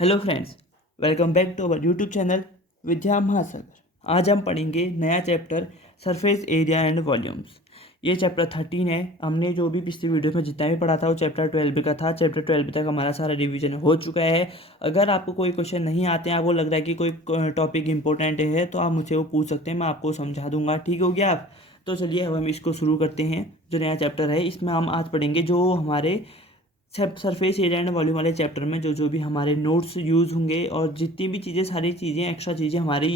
Hello friends, welcome back to our YouTube channel Vidya Mahasagar. आज हम पढ़ेंगे नया chapter surface area and volumes. ये चैप्टर 13 है। हमने जो भी पिछली वीडियो में जितना भी पढ़ा था वो चैप्टर 12 का था। चैप्टर 12 तक हमारा सारा रिवीजन हो चुका है। अगर आपको कोई क्वेश्चन नहीं आते हैं, आपको लग रहा है कि कोई टॉपिक इंपॉर्टेंट है, तो आप मुझे वो पूछ सकते हैं, मैं आपको समझा दूंगा। ठीक हो गया आप? तो चलिए अब हम इसको शुरू करते हैं। जो नया चैप्टर है इसमें हम आज पढ़ेंगे जो हमारे सरफेस एरिया एंड वॉल्यूम वाले चैप्टर में जो भी हमारे नोट्स यूज़ होंगे और जितनी भी चीज़ें, सारी चीज़ें, एक्स्ट्रा चीज़ें हमारी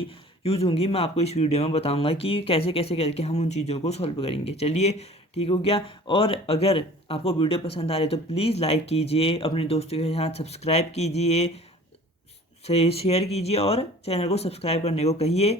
यूज़ होंगी, मैं आपको इस वीडियो में बताऊंगा कि कैसे कैसे करके हम उन चीज़ों को सॉल्व करेंगे। चलिए ठीक हो गया। और अगर आपको वीडियो पसंद आ रही है तो प्लीज़ लाइक कीजिए, अपने दोस्तों के साथ सब्सक्राइब कीजिए, से शेयर कीजिए और चैनल को सब्सक्राइब करने को कहिए।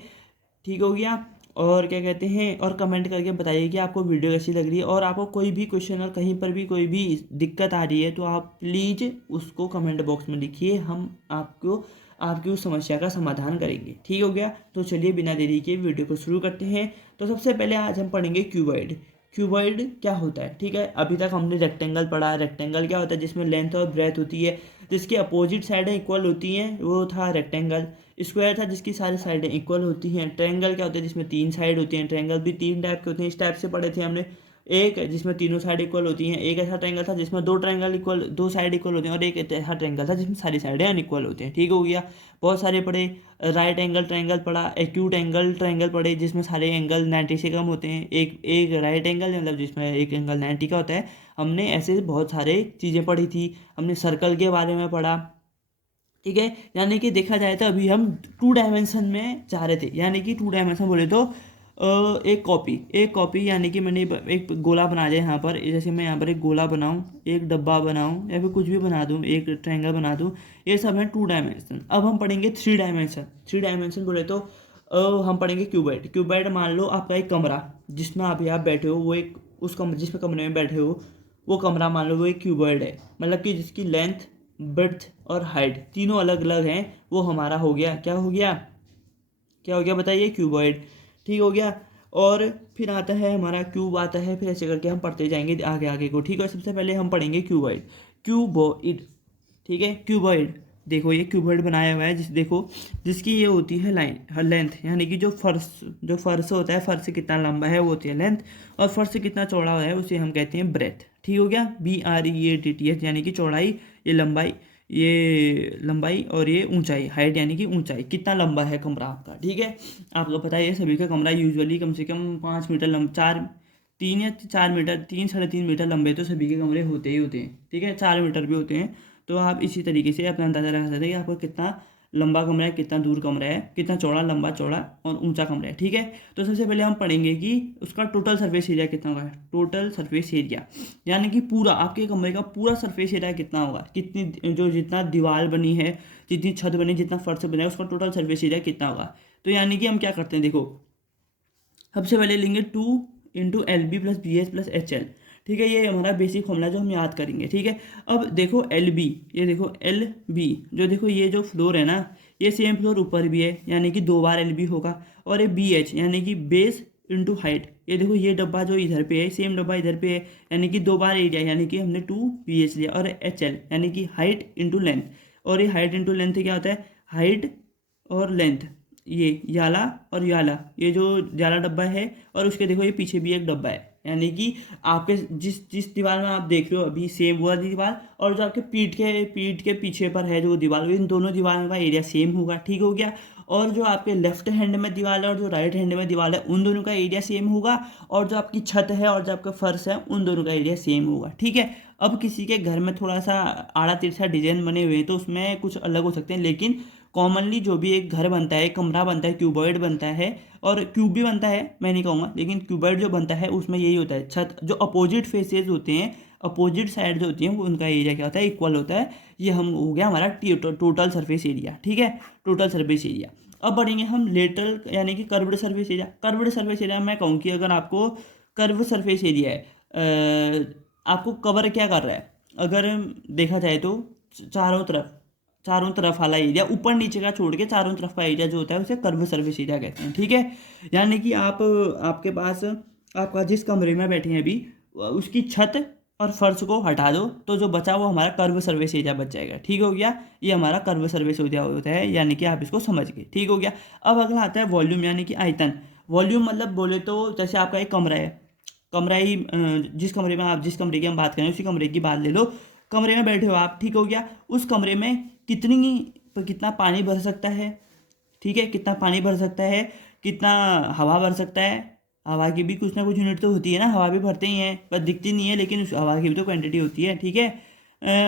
ठीक हो गया। और क्या कहते हैं, और कमेंट करके बताइए कि आपको वीडियो कैसी लग रही है, और आपको कोई भी क्वेश्चन और कहीं पर भी कोई भी दिक्कत आ रही है तो आप प्लीज़ उसको कमेंट बॉक्स में लिखिए। हम आपको आपकी उस समस्या का समाधान करेंगे। ठीक हो गया। तो चलिए बिना देरी के वीडियो को शुरू करते हैं। तो सबसे पहले आज हम पढ़ेंगे क्यूबॉइड। क्यूबॉइड क्या होता है? ठीक है, अभी तक हमने रेक्टेंगल पढ़ा। रेक्टेंगल क्या होता है? जिसमें लेंथ और ब्रेथ होती है, जिसकी अपोजिट साइडें इक्वल होती हैं, वो था रेक्टेंगल। स्क्वायर था जिसकी सारी साइडें इक्वल होती हैं। ट्रायंगल क्या होता है? जिसमें तीन साइड होती हैं। ट्रायंगल भी तीन टाइप के होते हैं, इस टाइप से पढ़े थे हमने। एक जिसमें तीनों साइड इक्वल होती हैं, एक ऐसा ट्रायंगल था जिसमें दो साइड इक्वल होती हैं, और एक ऐसा ट्रायंगल था जिसमें सारी साइडें अनइक्वल होती हैं। ठीक हो गया। बहुत सारे पढ़े। राइट एंगल ट्रायंगल पढ़ा, एक्यूट एंगल ट्रायंगल पढ़े जिसमें सारे एंगल 90 से कम होते हैं। एक एक राइट एंगल मतलब जिसमें एक एंगल 90 का होता है। हमने ऐसे बहुत सारे चीज़ें पढ़ी थी। हमने सर्कल के बारे में पढ़ा। ठीक है, यानी कि देखा जाए तो अभी हम टू डायमेंशन में जा रहे थे। यानी कि टू डायमेंशन बोले तो एक कॉपी यानी कि मैंने एक गोला बना दिया यहाँ पर। जैसे मैं यहाँ पर एक गोला बनाऊँ, एक डब्बा बनाऊँ, या फिर कुछ भी बना दूँ, एक ट्रायंगल बना दूँ, ये सब है टू डायमेंशन। अब हम पढ़ेंगे थ्री डायमेंशन। थ्री डायमेंशन बोले तो हम पढ़ेंगे क्यूबॉइड। क्यूबॉइड मान लो आपका एक कमरा जिसमें अभी आप बैठे हो, वो एक उस कमरे जिसमें कमरे में बैठे हो, वो कमरा मान लो वो एक क्यूबॉइड है। मतलब कि जिसकी लेंथ, ब्रेड्थ और हाइट तीनों अलग अलग हैं। वो हमारा हो गया, क्या हो गया? क्या हो गया बताइए? क्यूबॉइड। ठीक हो गया। और फिर आता है हमारा क्यूब आता है, फिर ऐसे करके हम पढ़ते जाएंगे आगे आगे को। ठीक है, सबसे पहले हम पढ़ेंगे क्यूबॉइड। क्यूबॉइड, ठीक है, क्यूबॉइड। देखो ये क्यूबॉइड बनाया हुआ है, देखो जिसकी ये होती है लाइन, हर लेंथ, यानी कि जो फर्श होता है, फर्श कितना लंबा है वो होती है लेंथ, और फर्श कितना चौड़ा है उसे हम कहते हैं ब्रेथ। ठीक हो गया। BREATH, यानी कि चौड़ाई, ये लंबाई, ये लंबाई, और ये ऊंचाई, हाइट यानी कि ऊंचाई, कितना लंबा है कमरा आपका। ठीक है, आपको पता है सभी का कमरा यूजुअली कम से कम 5 मीटर लंबा, 3 या 4 मीटर, 3 साढ़े 3 मीटर लंबे तो सभी के कमरे होते ही होते हैं। ठीक है, 4 मीटर भी होते हैं। तो आप इसी तरीके से अपना अंदाजा लगा सकते हैं कि आपको कितना लंबा कमरा है, कितना दूर कमरा है, कितना चौड़ा, लंबा चौड़ा और ऊंचा कमरा है। ठीक है, तो सबसे पहले हम पढ़ेंगे कि उसका टोटल सरफेस एरिया कितना होगा। टोटल सरफेस एरिया यानी कि पूरा आपके कमरे का पूरा सरफेस एरिया कितना होगा, कितनी जो जितना दीवार बनी है, जितनी छत बनी, जितना फर्श बना है, उसका टोटल सरफेस एरिया कितना होगा। तो यानी कि हम क्या करते हैं, देखो सबसे पहले लेंगे 2 × LB + BH + HL। ठीक है, ये हमारा बेसिक फॉर्मूला जो हम याद करेंगे। ठीक है, अब देखो LB, ये देखो LB, जो देखो ये जो फ्लोर है ना, ये सेम फ्लोर ऊपर भी है, यानी कि 2 बार LB होगा। और ये BH यानी कि बेस इंटू हाइट, ये देखो ये डब्बा जो इधर पे है, सेम डब्बा इधर पे है, यानी कि 2 बार एरिया, यानी कि हमने 2BH लिया। और HL यानी कि हाइट इंटू लेंथ, और ये हाइट इंटू लेंथ क्या होता है? हाइट और लेंथ, ये याला और याला, ये जो याला डब्बा है, और उसके देखो ये पीछे भी एक डब्बा है, यानी कि आपके जिस जिस दीवार में आप देख रहे हो अभी, सेम वो वाली दीवार, और जो आपके पीठ के पीछे पर है जो दीवार, इन दोनों दीवारों का एरिया सेम होगा। ठीक हो गया। और जो आपके लेफ्ट हैंड में दीवार है और जो राइट हैंड में दीवार है, उन दोनों का एरिया सेम होगा। और जो आपकी छत है और जो आपका फर्श है, उन दोनों का एरिया सेम होगा। ठीक है, अब किसी के घर में थोड़ा सा आड़ा तिरछा डिजाइन बने हुए हैं तो उसमें कुछ अलग हो सकते हैं, लेकिन कॉमनली जो भी एक घर बनता है, एक कमरा बनता है, क्यूबॉइड बनता है, और क्यूब भी बनता है, मैं नहीं कहूँगा, लेकिन क्यूबॉइड जो बनता है उसमें यही होता है, छत जो अपोजिट फेसेस होते हैं, अपोजिट साइड जो होती हैं, वो उनका एरिया क्या होता है? इक्वल होता है। ये हम हो गया हमारा टोटल सरफेस एरिया। ठीक है, टोटल सरफेस एरिया। अब बढ़ेंगे हम लेटरल यानी कि curved surface area. Curved surface area मैं कहूँ कि अगर आपको कर्व सरफेस एरिया है, आपको कवर क्या कर रहा है, अगर देखा जाए तो चारों तरफ वाला एरिया, ऊपर नीचे का छोड़ के चारों तरफ का एरिया जो होता है उसे कर्व सर्विस एरिया कहते हैं। ठीक है, यानी कि आपके पास, आपका जिस कमरे में बैठे हैं अभी, उसकी छत और फर्श को हटा दो तो जो बचा वो हमारा कर्व सर्फेस एरिया बच जाएगा। ठीक हो गया, ये हमारा कर्व सर्फेस एरिया होता है, यानी कि आप इसको समझ गए। ठीक हो गया। अब अगला आता है वॉल्यूम यानी कि आयतन। वॉल्यूम मतलब बोले तो जैसे आपका एक कमरा है, कमरा ही जिस कमरे में आप जिस कमरे की हम बात करें उसी कमरे की बात ले लो। कमरे में बैठे हो आप, ठीक हो गया। उस कमरे में कितना पानी भर सकता है, ठीक है, कितना पानी भर सकता है, कितना हवा भर सकता है। हवा की भी कुछ ना कुछ यूनिट तो होती है ना, हवा भी भरते ही हैं, पर दिखती नहीं है, लेकिन उस हवा की भी तो क्वांटिटी होती है। ठीक है,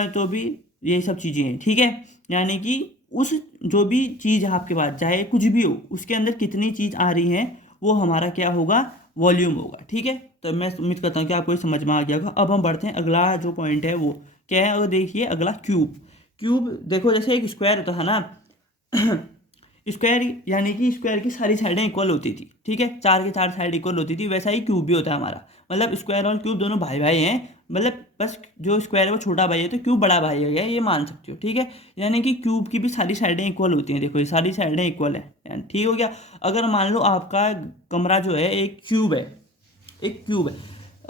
तो भी ये सब चीज़ें हैं। ठीक है, यानी कि उस जो भी चीज़ आपके पास चाहे कुछ भी हो, उसके अंदर कितनी चीज़ आ रही है वो हमारा क्या होगा, वॉल्यूम होगा। ठीक है, तो मैं उम्मीद करता हूँ कि आपको ये समझ में आ गया होगा। अब हम बढ़ते हैं, अगला जो पॉइंट है वो क्या है, अगर देखिए अगला क्यूब। क्यूब देखो जैसे एक स्क्वायर होता है ना, स्क्वायर यानी कि स्क्वायर की सारी साइडें इक्वल होती थी। ठीक है, चार की चार साइड इक्वल होती थी, वैसा ही क्यूब भी होता है हमारा। मतलब स्क्वायर और क्यूब दोनों भाई भाई हैं, मतलब बस जो स्क्वायर है वो छोटा भाई है तो क्यूब बड़ा भाई हो गया, ये मान सकते हो। ठीक है, यानी कि क्यूब की भी सारी साइडें इक्वल होती हैं। देखो ये सारी साइडें इक्वल है, यानी ठीक हो गया। अगर मान लो आपका कमरा जो है एक क्यूब है, एक क्यूब है।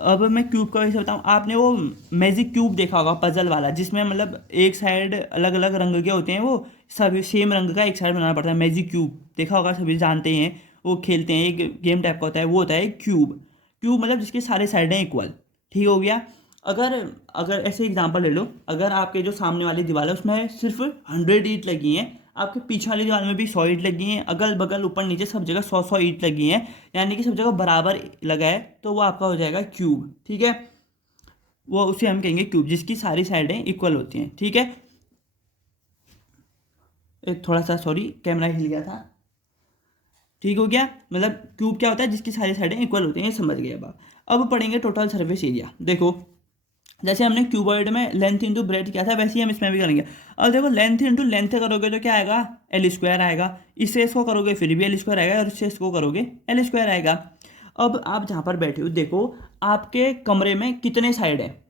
अब मैं क्यूब का वैसे बताऊँ, आपने वो मैजिक क्यूब देखा होगा पजल वाला, जिसमें मतलब एक साइड अलग अलग रंग के होते हैं, वो सभी सेम रंग का एक साइड बनाना पड़ता है। मैजिक क्यूब देखा होगा, सभी जानते हैं, वो खेलते हैं, एक गेम टाइप का होता है, वो होता है क्यूब। क्यूब मतलब जिसकी सारे साइडें इक्वल। ठीक हो गया। अगर अगर ऐसे एग्जांपल ले लो, अगर आपके जो सामने वाली दीवार है उसमें सिर्फ 100 ईंट लगी हैं, आपके पीछे वाली दीवार में भी 100 ईंट लगी हैं, अगल बगल ऊपर नीचे सब जगह 100 100 ईंट लगी हैं, यानी कि सब जगह बराबर लगा है, तो वो आपका हो जाएगा क्यूब। ठीक है, वो उसे हम कहेंगे क्यूब, जिसकी सारी साइडें इक्वल होती हैं। ठीक है, एक थोड़ा सा सॉरी कैमरा हिल गया था। ठीक हो गया, मतलब क्यूब क्या होता है, जिसकी सारी साइडें इक्वल होती हैं, ये समझ गए। अब पढ़ेंगे टोटल सरफेस एरिया। देखो जैसे हमने क्यूबॉइड में लेंथ इंटू ब्रेथ किया था, वैसे ही हम इसमें भी करेंगे। अब देखो लेंथ इंटू लेंथ करोगे तो क्या आएगा, एल स्क्वायर आएगा। इससे इसको करोगे फिर भी एल स्क्वायर आएगा, और इससे इसको करोगे एल स्क्वायर आएगा। अब आप जहाँ पर बैठे हो देखो, आपके कमरे में कितने साइड हैं,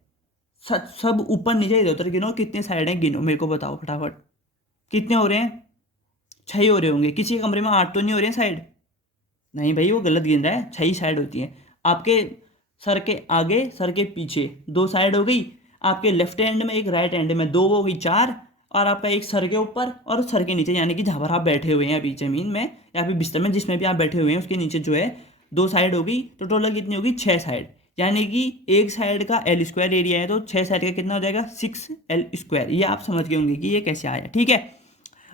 सब ऊपर नीचे इधर उधर गिनो, कितने साइड हैं गिनो, मेरे को बताओ फटाफट। कितने हो रहे हैं, 6 ही हो रहे होंगे। किसी के कमरे में 8 तो नहीं हो रहे हैं साइड, नहीं भाई वो गलत गिन रहा है, 6 ही साइड होती हैं। आपके सर के आगे सर के पीछे 2 साइड हो गई, आपके लेफ्ट हैंड में एक राइट हैंड में 2 हो गई, 4। और आपका एक सर के ऊपर और सर के नीचे, यानी कि जहाँ पर आप बैठे हुए हैं अभी जमीन में या फिर बिस्तर में, जिसमें भी आप बैठे हुए हैं उसके नीचे जो है 2 साइड होगी, तो टोटल कितनी होगी, 6 साइड। यानी कि एक साइड का एल स्क्वायर एरिया है, तो 6 साइड का कितना हो जाएगा, 6L²। ये आप समझ गए होंगे कि ये कैसे आया। ठीक है,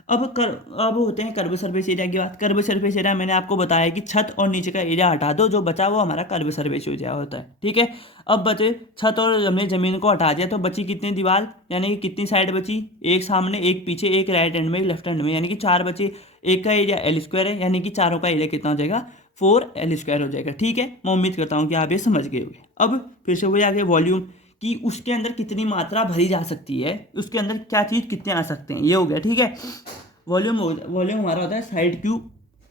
अब होते हैं कर्व सरफेस एरिया की बात। कर्व सरफेस एरिया मैंने आपको बताया कि छत और नीचे का एरिया हटा दो, जो बचा वो हमारा कर्व सरफेस एरिया होता है। ठीक है, अब बचे छत और हमने ज़मीन को हटा दिया, तो बची कितनी दीवार, यानी कि कितनी साइड बची, एक सामने एक पीछे एक राइट हैंड में एक लेफ्ट हैंड में, यानी कि 4 बचे। एक का एरिया L² है, यानी कि चारों का एरिया कितना हो जाएगा, 4L² हो जाएगा। ठीक है, मैं उम्मीद करता हूँ कि आप ये समझ गए होंगे। अब फिर से वही आगे वॉल्यूम, कि उसके अंदर कितनी मात्रा भरी जा सकती है, उसके अंदर क्या चीज़ कितने आ सकते हैं, ये हो गया। ठीक है, वॉल्यूम हमारा होता है साइड क्यूब,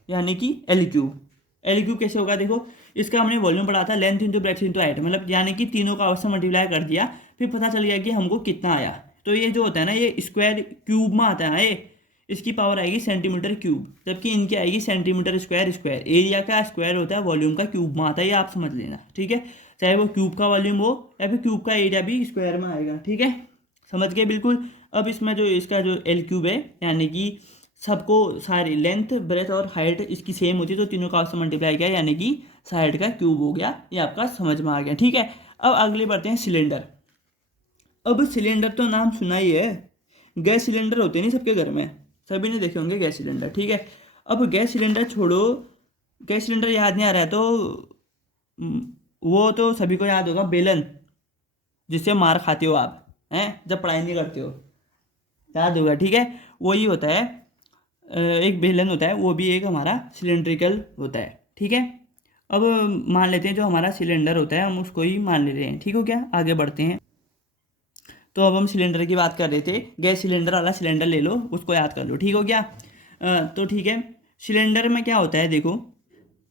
यानी कि एल क्यूब। एल क्यूब कैसे होगा, देखो इसका हमने वॉल्यूम पढ़ा था, length into breadth into height, मतलब यानी कि तीनों का आपस में मल्टीप्लाई कर दिया, फिर पता चल गया कि हमको कितना आया। तो ये जो होता है ना, ये स्क्वायर क्यूब में आता है, ये इसकी पावर आएगी सेंटीमीटर क्यूब, जबकि इनकी आएगी सेंटीमीटर स्क्वायर। स्क्वायर एरिया का स्क्वायर होता है, वॉल्यूम का क्यूब में आता है, ये आप समझ लेना। ठीक है, चाहे वो क्यूब का वॉल्यूम हो या फिर क्यूब का एरिया भी स्क्वायर में आएगा। ठीक है, समझ गए बिल्कुल। अब इसमें जो इसका जो एल क्यूब है, यानी कि सबको सारी लेंथ ब्रेथ और हाइट इसकी सेम होती है, तो तीनों का आपसे मल्टीप्लाई किया, यानी कि साइड का क्यूब हो गया। ये आपका समझ में आ गया। ठीक है, अब अगले बढ़ते हैं सिलेंडर। अब सिलेंडर तो नाम सुना ही है, गैस सिलेंडर होते नहीं सबके घर में, सभी ने देखे होंगे गैस सिलेंडर। ठीक है, अब गैस सिलेंडर छोड़ो, गैस सिलेंडर याद नहीं आ रहा है तो वो तो सभी को याद होगा, बेलन, जिससे मार खाते हो आप हैं जब पढ़ाई नहीं करते हो, याद होगा। ठीक है, वही होता है, एक बेलन होता है, वो भी एक हमारा सिलेंड्रिकल होता है। ठीक है, अब मान लेते हैं जो हमारा सिलेंडर होता है हम उसको ही मान ले रहे हैं। ठीक हो गया, आगे बढ़ते हैं। तो अब हम सिलेंडर की बात कर रहे थे, गैस सिलेंडर वाला सिलेंडर ले लो, उसको याद कर लो। ठीक हो गया, तो ठीक है, सिलेंडर में क्या होता है, देखो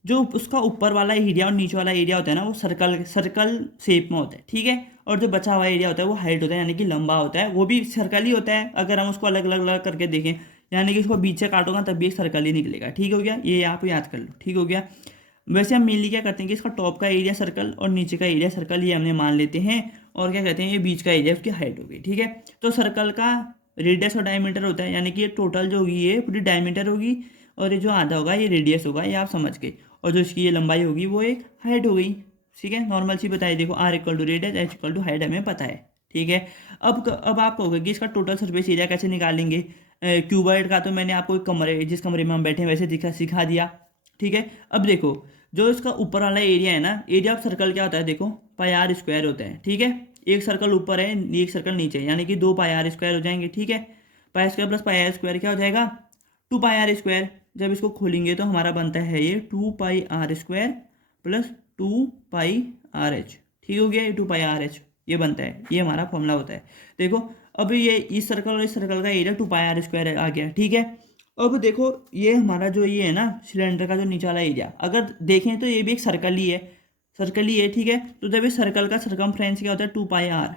जो उसका ऊपर वाला एरिया और नीचे वाला एरिया होता है ना, वो सर्कल सर्कल शेप में होता है। ठीक है, और जो बचा हुआ एरिया होता है वो हाइट होता है, यानी कि लंबा होता है, वो भी सर्कल ही होता है। अगर हम उसको अलग अलग अलग करके देखें, यानी कि इसको बीच से काटोगा तब भी एक सर्कल ही निकलेगा। ठीक हो गया, ये आप याद कर लो। ठीक हो गया, वैसे हम मेनली क्या करते हैं कि इसका टॉप का एरिया सर्कल और नीचे का एरिया सर्कल ये हमने मान लेते हैं, और क्या कहते हैं ये बीच का एरिया उसकी हाइट हो गई, ठीक है। तो सर्कल का रेडियस और डायमीटर होता है, यानी कि ये टोटल जो होगी ये पूरी डायमीटर होगी और ये जो आधा होगा ये रेडियस होगा, ये आप समझ गए। और जो इसकी ये लंबाई होगी वो एक हाइट हो गई, ठीक है। नॉर्मल सी बताइए, देखो r equal to radius, h equal to height हमें पता है, ठीक है। अब आप कहोगे कि इसका टोटल सरफेस एरिया कैसे निकालेंगे। क्यूबॉइड का तो मैंने आपको एक कमरे जिस कमरे में हम बैठे हैं वैसे सिखा दिया, ठीक है। अब देखो जो इसका ऊपर वाला एरिया है ना, एरिया ऑफ सर्कल क्या होता है, देखो पाई आर स्क्वायर होता है, ठीक है। एक सर्कल ऊपर है, एक सर्कल नीचे है, यानी कि 2 पाई आर स्क्वायर हो जाएंगे, ठीक है। Pi square plus pi r square क्या हो जाएगा, 2 पाई आर स्क्वायर। जब इसको खोलेंगे तो हमारा बनता है ये 2 pi r square plus 2 pi r h, ठीक हो गया। ये 2 पाई आर एच ये बनता है, ये हमारा फॉर्मूला होता है। देखो अब ये इस सर्कल और इस सर्कल का एरिया 2 पाई आर स्क्वायर आ गया, ठीक है। अब देखो ये हमारा जो ये है ना सिलेंडर का जो नीचे वाला एरिया, अगर देखें तो ये भी एक सर्कल ही है, सर्कल ही है, ठीक है। तो जब इस सर्कल का सर्कमफ्रेंस क्या होता है 2 पाई आर,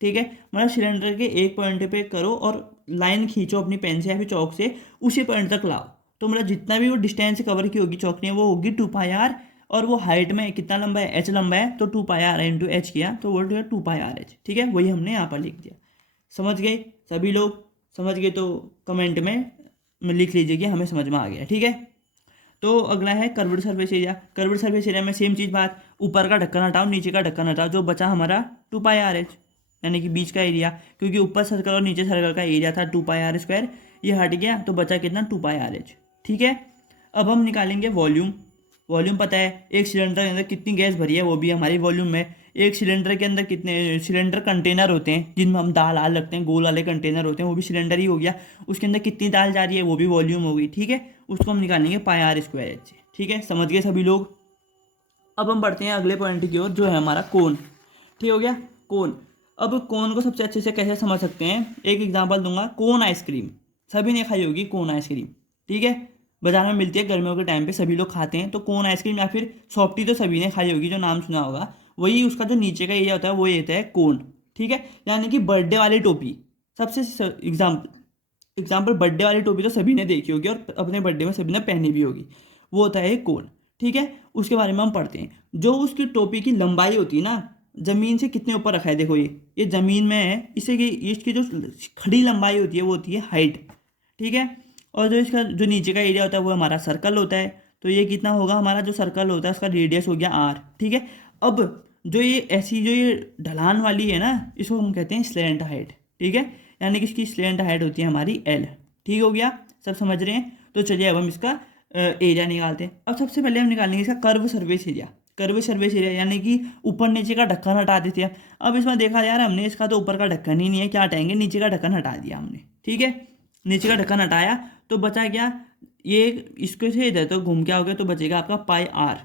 ठीक है। मतलब सिलेंडर के एक पॉइंट पे करो और लाइन खींचो अपनी पेन से या फिर चौक से, उसी पॉइंट तक लाओ, तो मतलब जितना भी वो डिस्टेंस कवर की होगी चौक ने वो होगी 2 पाई आर। और वो हाइट में कितना लंबा है, एच लंबा है, तो 2 पाई आर इंटू एच किया तो वो 2 पाई आर एच, ठीक है। वही हमने यहाँ पर लिख दिया। समझ गए सभी लोग, समझ गए तो कमेंट में लिख लीजिए कि हमें समझ में आ गया, ठीक है। तो अगला है curved surface area. Curved surface area में सेम चीज़ बात, ऊपर का ढक्कन हटाओ नीचे का ढक्कन हटाओ, जो बचा हमारा 2 पाई आर एच, यानी कि बीच का एरिया, क्योंकि ऊपर सर्कल और नीचे सर्कल का एरिया था 2 पाई आर स्क्वायर, ये हट गया तो बचा कितना 2 पाई आर एच, ठीक है। अब हम निकालेंगे वॉल्यूम। वॉल्यूम पता है एक सिलेंडर के अंदर कितनी गैस भरी है वो भी हमारी वॉल्यूम में। एक सिलेंडर के अंदर कितने सिलेंडर कंटेनर होते हैं जिनमें हम दाल आल रखते हैं, गोल वाले कंटेनर होते हैं, वो भी सिलेंडर ही हो गया। उसके अंदर कितनी दाल जा रही है वो भी वॉल्यूम हो गई, ठीक है। उसको हम निकालेंगे पाई आर स्क्वायर एच से, ठीक है। समझ गए सभी लोग। अब हम बढ़ते हैं अगले पॉइंट की ओर, जो है हमारा कोन, ठीक हो गया। कोन, अब कोन को सबसे अच्छे से कैसे समझ सकते हैं, एक एग्जांपल दूंगा। कोन आइसक्रीम सभी ने खाई होगी, कोन आइसक्रीम, ठीक है। बाजार में मिलती है गर्मियों के टाइम पे, सभी लोग खाते हैं। तो कोन आइसक्रीम या फिर सॉफ्टी तो सभी ने खाई होगी, जो नाम सुना होगा। वही उसका जो नीचे का एरिया होता है वो ये होता है कोन, ठीक है। यानी कि बर्थडे वाली टोपी, सबसे एग्जाम्पल बर्थडे वाली टोपी तो सभी ने देखी होगी और अपने बर्थडे में सभी ने पहनी भी होगी, वो होता है कोन, ठीक है। उसके बारे में हम पढ़ते हैं। जो उसकी टोपी की लंबाई होती है ना, जमीन से कितने ऊपर रखा है, देखो ये जमीन में है, इससे कि इसकी जो खड़ी लंबाई होती है वो होती है हाइट, ठीक है। और जो इसका जो नीचे का एरिया होता है वो हमारा सर्कल होता है। तो ये कितना होगा, हमारा जो सर्कल होता है उसका रेडियस हो गया आर, ठीक है। अब जो ये ऐसी जो ये ढलान वाली है ना, इसको हम कहते हैं स्लैंट हाइट, ठीक है। यानी कि इसकी स्लैंट हाइट होती है हमारी एल, ठीक हो गया, सब समझ रहे हैं। तो चलिए अब हम इसका एरिया निकालते हैं। अब सबसे पहले हम निकालेंगे इसका curve surface area. Curve surface area यानी कि ऊपर नीचे का ढक्कन हटा देते हैं। अब इसमें देखा यार हमने इसका तो ऊपर का ढक्कन ही नहीं है, क्या हटाएंगे, नीचे का ढक्कन हटा दिया हमने, ठीक है। नीचे का ढक्कन हटाया तो बचा क्या, ये इसको से इधर तो घूम के आओगे तो बचेगा आपका पाई आर,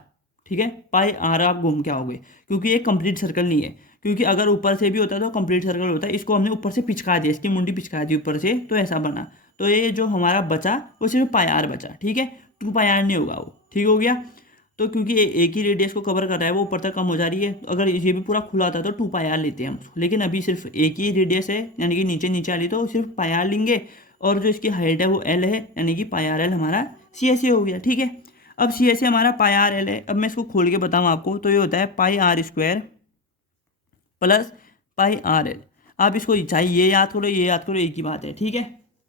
ठीक है। पाई आर आप घूम के आओगे, क्योंकि ये कंप्लीट सर्कल नहीं है, क्योंकि अगर ऊपर से भी होता तो कंप्लीट सर्कल होता है। इसको हमने ऊपर से पिचका दिया, इसकी मुंडी पिचका दी ऊपर से, तो ऐसा बना। तो ये जो हमारा बचा वो सिर्फ पाई आर बचा, ठीक है। 2 पाई आर नहीं होगा वो, ठीक हो गया। तो क्योंकि एक ही रेडियस को कवर कर रहा है वो ऊपर तक कम हो जा रही है, तो अगर ये भी पूरा खुला था तो 2 पाई आर लेते हैं हम उसको, लेकिन अभी सिर्फ एक ही रेडियस है यानी कि नीचे नीचे वाली, तो सिर्फ पाई आर लेंगे। और जो इसकी हाइट है वो एल है, यानी कि पाई आर एल हमारा सी एस ए हो गया, ठीक है। अब सी एस ए हमारा पाई आर एल है। अब मैं इसको खोल के बताऊँ आपको, तो ये होता है pi r square plus pi r l. आप इसको चाहे ये याद करो ये याद करो, एक ही बात है, ठीक है।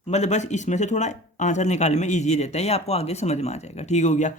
मतलब बस इसमें से थोड़ा आंसर निकालने में ईजी रहता है, ये आपको आगे समझ में आ जाएगा, ठीक हो गया।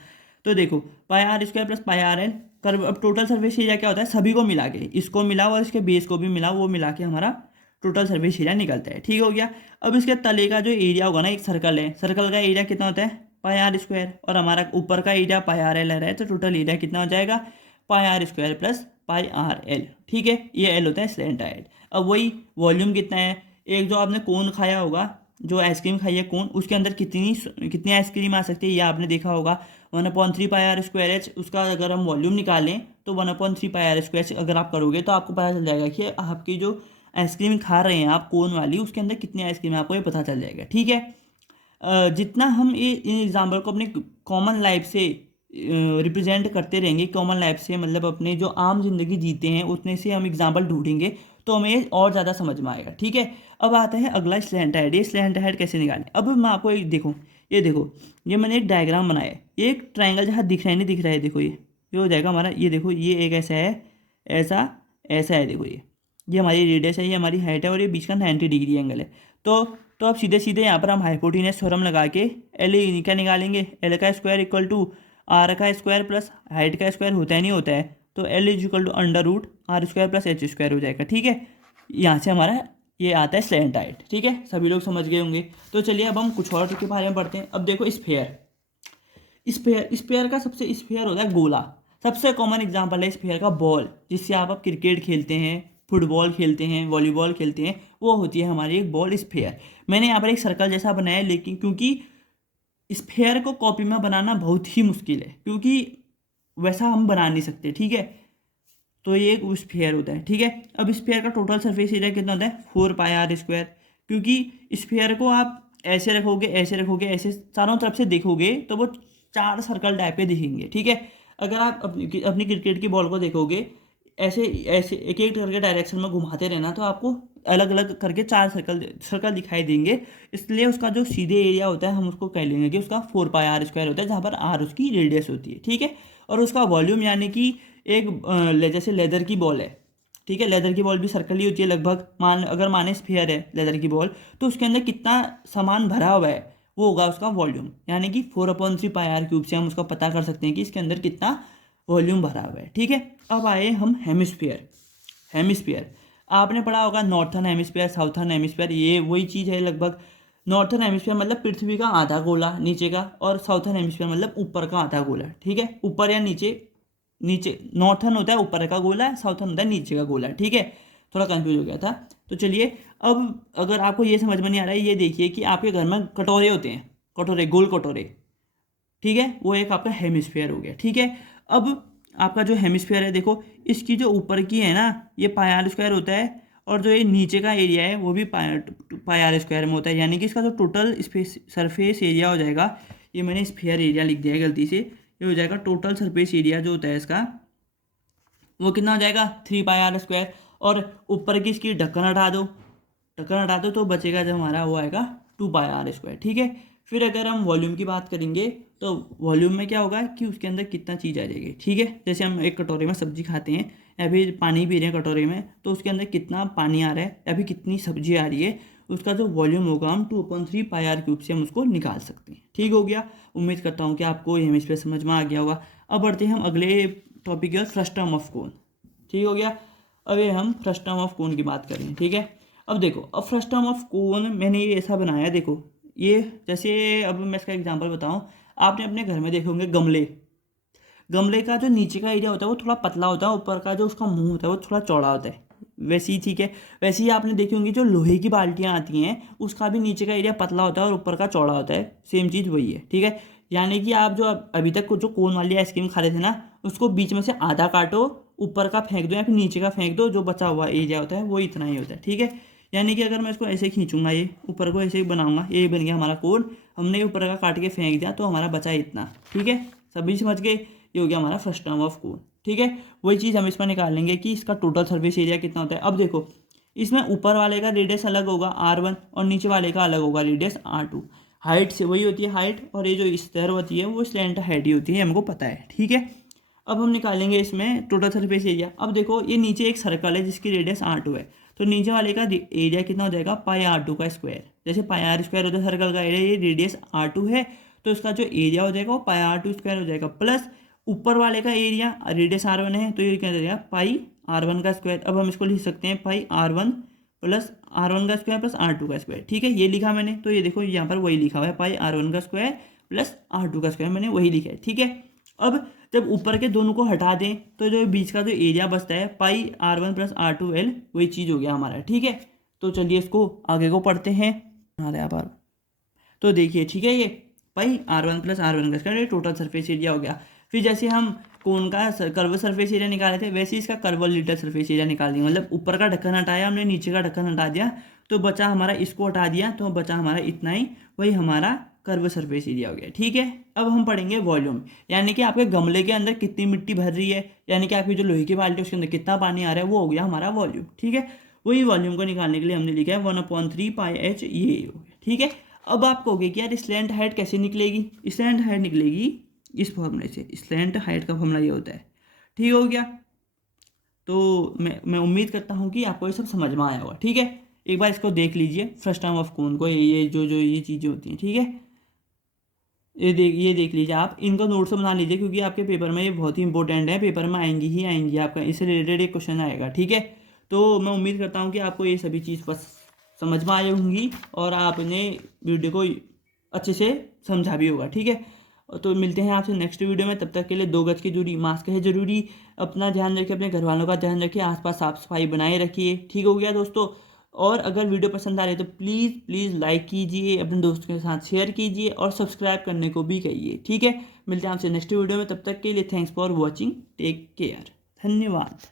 तो देखो pi r square plus pi r l curve. अब टोटल सर्फेस एरिया क्या होता है, सभी को मिला के, इसको मिला और इसके बेस को भी मिला, वो मिला के हमारा टोटल सर्फेस एरिया निकलता है, ठीक हो गया। अब इसके तले का जो एरिया होगा ना, एक सर्कल है, सर्कल का एरिया कितना होता है पाई आर स्क्वायर, और हमारा ऊपर का एरिया पाई आर एल है, तो टोटल एरिया कितना हो जाएगा pi r square plus pi r l, ठीक है। ये एल होता है स्लैंट हाइट। अब वही वॉल्यूम कितना है, एक जो आपने कोन खाया होगा, जो आइसक्रीम खाई है कोन, उसके अंदर कितनी कितनी आइसक्रीम आ सकती है ये आपने देखा होगा, 1/3 पाई आर स्क्वायर एच। उसका अगर हम वॉल्यूम निकालें तो 1/3 पाई आर स्क्वायर अगर आप करोगे तो आपको पता चल जाएगा कि आपकी जो आइसक्रीम खा रहे हैं आप कोन वाली, उसके अंदर कितनी आइसक्रीम है आपको ये पता चल जाएगा, ठीक है। जितना हम ये इन एग्जाम्पल को अपने कॉमन लाइफ से रिप्रेजेंट करते रहेंगे, कॉमन लाइफ से मतलब अपने जो आम जिंदगी जीते हैं उतने से हम एग्जाम्पल ढूंढेंगे तो हमें और ज़्यादा समझ में आएगा, ठीक है। अब आता है अगला स्लैंट हाइट। ये स्लैंट हाइट कैसे निकालें, अब मैं आपको एक देखो, ये मैंने एक डायग्राम बनाया है, ये एक ट्राइंगल जहाँ दिख रहा है नहीं दिख रहा है, देखो ये हो जाएगा हमारा, ये देखो ये एक ऐसा है, ऐसा ऐसा है, देखो ये ये हमारी रेडियस है, ये हमारी हाइट है और ये बीच का 90 डिग्री एंगल है। तो अब सीधे सीधे यहाँ पर हम हाइपोटेनस थ्योरम लगा के एल क्या निकालेंगे, एल का स्क्वायर इक्वल टू आर का स्क्वायर प्लस हाइट का स्क्वायर होता है नहीं होता है, तो l is equal to under root r square plus h square हो जाएगा। ठीक है, यहाँ से हमारा ये आता है स्लैंट हाइट। ठीक है, सभी लोग समझ गए होंगे। तो चलिए अब हम कुछ और के बारे में पढ़ते हैं। अब देखो स्फेयर, स्फेयर का सबसे स्फेयर होता है गोला। सबसे कॉमन एग्जांपल है स्फेयर का बॉल, जिससे आप क्रिकेट खेलते हैं, फुटबॉल खेलते हैं, वॉलीबॉल खेलते हैं, वो होती है हमारी एक बॉल स्फेयर। मैंने यहाँ पर एक सर्कल जैसा बनाया है, लेकिन क्योंकि स्फेयर को कॉपी में बनाना बहुत ही मुश्किल है, क्योंकि वैसा हम बना नहीं सकते। ठीक है, तो ये एक स्फेयर होता है। ठीक है, अब स्फेयर का टोटल सरफेस एरिया कितना होता है, 4πr²। क्योंकि स्फेयर को आप ऐसे रखोगे, ऐसे रखोगे, ऐसे चारों तरफ से देखोगे तो वो 4 सर्कल टाइप के दिखेंगे। ठीक है, अगर आप अपनी क्रिकेट की बॉल को देखोगे, ऐसे ऐसे एक एक करके डायरेक्शन में घुमाते रहना, तो आपको अलग अलग करके 4 सर्कल दिखाई देंगे। इसलिए उसका जो सीधे एरिया होता है हम उसको कह लेंगे कि उसका 4πr² होता है, जहाँ पर आर उसकी रेडियस होती है। ठीक है, और उसका वॉल्यूम यानी कि एक जैसे लेदर की बॉल है। ठीक है, लेदर की बॉल भी सर्कल ही होती है लगभग। अगर माने स्फीयर है लेदर की बॉल, तो उसके अंदर कितना सामान भरा हुआ है वो होगा उसका वॉल्यूम, यानी कि 4/3πr³ से हम उसका पता कर सकते हैं कि इसके अंदर कितना वॉल्यूम भरा हुआ है। ठीक है, अब आए हम हेमिस्फीयर। हेमिस्फीयर आपने पढ़ा होगा, नॉर्थर्न हेमिस्फीयर, साउथर्न हेमिस्फीयर, ये वही चीज़ है लगभग। नॉर्थर्न हेमिस्फीयर मतलब पृथ्वी का आधा गोला नीचे का, और साउथर्न हेमिस्फीयर मतलब ऊपर का आधा गोला। ठीक है, ऊपर या नीचे, नीचे नॉर्थर्न होता है ऊपर का गोला, साउथर्न होता है नीचे का गोला। ठीक है, थोड़ा कंफ्यूज हो गया था। तो चलिए, अब अगर आपको ये समझ में नहीं आ रहा है, ये देखिए कि आपके घर में कटोरे होते हैं, कटोरे, गोल कटोरे। ठीक है, वो एक आपका हेमिस्फीयर हो गया। ठीक है, अब आपका जो हेमिस्फीयर है, देखो इसकी जो ऊपर की है ना, ये πr² होता है, और जो ये नीचे का एरिया है वो भी πr² में होता है, यानी कि इसका जो टोटल स्पेस सरफेस एरिया हो जाएगा, ये मैंने स्फीयर एरिया लिख दिया है गलती से, ये हो जाएगा टोटल सरफेस एरिया जो होता है इसका, वो कितना हो जाएगा 3πr²। और ऊपर की इसकी ढक्कन हटा दो, ढक्कन हटा दो, तो बचेगा जो हमारा वो आएगा 2πr²। ठीक है, फिर अगर हम वॉल्यूम की बात करेंगे, तो वॉल्यूम में क्या होगा कि उसके अंदर कितना चीज़ आ जाएगी। ठीक है, जैसे हम एक कटोरे में सब्जी खाते हैं या फिर पानी पी रहे हैं कटोरे में, तो उसके अंदर कितना पानी आ रहा है या फिर कितनी सब्जी आ रही है, उसका जो वॉल्यूम होगा हम 2/3πr³ से हम उसको निकाल सकते हैं। ठीक हो गया, उम्मीद करता हूँ कि आपको ये हेमिस्फीयर समझ में आ गया होगा। अब बढ़ते हैं हम अगले टॉपिक की ओर, फ्रस्टम ऑफ कोन। ठीक हो गया, अब ये हम फ्रस्टम ऑफ कोन की बात करें। ठीक है, अब देखो, अब फ्रस्टम ऑफ कोन मैंने ये ऐसा बनाया, देखो ये जैसे, अब मैं इसका एग्जांपल बताऊं, आपने अपने घर में देखे होंगे गमले, गमले का जो नीचे का एरिया होता है वो थोड़ा पतला होता है, ऊपर का जो उसका मुंह होता है वो थोड़ा चौड़ा होता है, वैसे ही। ठीक है, वैसे ही आपने देखी होंगी जो लोहे की बाल्टियाँ आती हैं, उसका भी नीचे का एरिया पतला होता है और ऊपर का चौड़ा होता है, सेम चीज़ वही है। ठीक है, यानी कि आप जो अभी तक जो कोन वाली आइसक्रीम खा रहे थे ना, उसको बीच में से आधा काटो, ऊपर का फेंक दो या फिर नीचे का फेंक दो, जो बचा हुआ एरिया होता है वो इतना ही होता है। ठीक है, यानी कि अगर मैं इसको ऐसे खींचूंगा, ये ऊपर को ऐसे ही बनाऊंगा, ये बन गया हमारा कोन, हमने ऊपर का काट के फेंक दिया तो हमारा बचा इतना। ठीक है, सभी समझ गए, ये हो गया हमारा फ्रस्टम ऑफ कोन। ठीक है, वही चीज़ हम इसमें निकाल लेंगे कि इसका टोटल सरफेस एरिया कितना होता है। अब देखो, इसमें ऊपर वाले का रेडियस अलग होगा r1, और नीचे वाले का अलग होगा रेडियस r2। हाइट से वही होती है हाइट, और ये जो स्तर होती है वो स्लैंट हाइट ही होती है, हमको पता है। ठीक है, अब हम निकालेंगे इसमें टोटल सरफेस एरिया। अब देखो, ये नीचे एक सर्कल है जिसकी रेडियस r2 है, तो नीचे वाले का एरिया कितना हो जाएगा πr² का स्क्वायर। जैसे πr² होता है सर्कल का एरिया, ये रेडियस r2 है, तो इसका जो एरिया हो जाएगा वो πr² हो जाएगा, प्लस ऊपर वाले का एरिया रेडियस r1 है, तो ये क्या हो जाएगा πr1 का स्क्वायर। अब हम इसको लिख सकते हैं πr1 प्लस r1 का स्क्वायर प्लस r2 का स्क्वायर। ठीक है, ये लिखा मैंने, तो ये देखो यहाँ पर वही लिखा हुआ है, πr1 का स्क्वायर प्लस r2 का स्क्वायर, मैंने वही लिखा है। ठीक है, अब जब ऊपर के दोनों को हटा दें तो जो बीच का जो एरिया बचता है πr1 प्लस r2l, वही चीज़ हो गया हमारा। ठीक है, तो चलिए इसको आगे को पढ़ते हैं। यहाँ पर तो देखिए, ठीक है, ये πr1 प्लस r1 का स्क्वायर टोटल सरफेस एरिया हो गया। फिर जैसे हम कोन का कर्व सरफेस एरिया निकाले थे, वैसे इसका कर्वलीटर सरफेस एरिया निकाल दिया, मतलब ऊपर का ढक्कन हटाया हमने, नीचे का ढक्कन हटा दिया, तो बचा हमारा, इसको हटा दिया तो बचा हमारा इतना ही, वही हमारा कर्व सरफेस एरिया हो गया। ठीक है, अब हम पढ़ेंगे वॉल्यूम, यानी कि आपके गमले के अंदर कितनी मिट्टी भर रही है, यानी कि आपकी जो लोहे की बाल्टी है उसके अंदर कितना पानी आ रहा है, वो हो गया हमारा वॉल्यूम। ठीक है, वही वॉल्यूम को निकालने के लिए हमने लिखा है 1/3πh, ये हो गया। ठीक है, अब आप कहोगे कि यार स्लैंट हाइट कैसे निकलेगी, स्लैंट हाइट निकलेगी इस फॉर्मूले से, स्लैंट हाइट का फॉर्मूला ये होता है। ठीक हो गया, तो मैं उम्मीद करता हूँ कि आपको ये सब समझ में आया होगा। ठीक है, एक बार इसको देख लीजिए, फर्स्ट टर्म ऑफ कौन को, ये जो जो ये चीज़ें होती हैं। ठीक है, ये देख लीजिए, आप इनका नोट्स बना लीजिए, क्योंकि आपके पेपर में ये बहुत ही इंपॉर्टेंट है, पेपर में आएंगी ही आएंगी, आपका इससे रिलेटेड एक क्वेश्चन आएगा। ठीक है, तो मैं उम्मीद करता हूँ कि आपको ये सभी चीज़ बस समझ में आई होंगी और आपने वीडियो को अच्छे से समझा भी होगा। ठीक है, तो मिलते हैं आपसे नेक्स्ट वीडियो में। तब तक के लिए 2 गज की दूरी, मास्क है ज़रूरी, अपना ध्यान रखिए, अपने घर वालों का ध्यान रखिए, आसपास साफ सफाई बनाए रखिए। ठीक हो गया दोस्तों। और अगर वीडियो पसंद आ रही है तो प्लीज़ प्लीज़ लाइक कीजिए, अपने दोस्तों के साथ शेयर कीजिए और सब्सक्राइब करने को भी कहिए। ठीक है, मिलते हैं आपसे नेक्स्ट वीडियो में। तब तक के लिए thanks for watching, take care, धन्यवाद।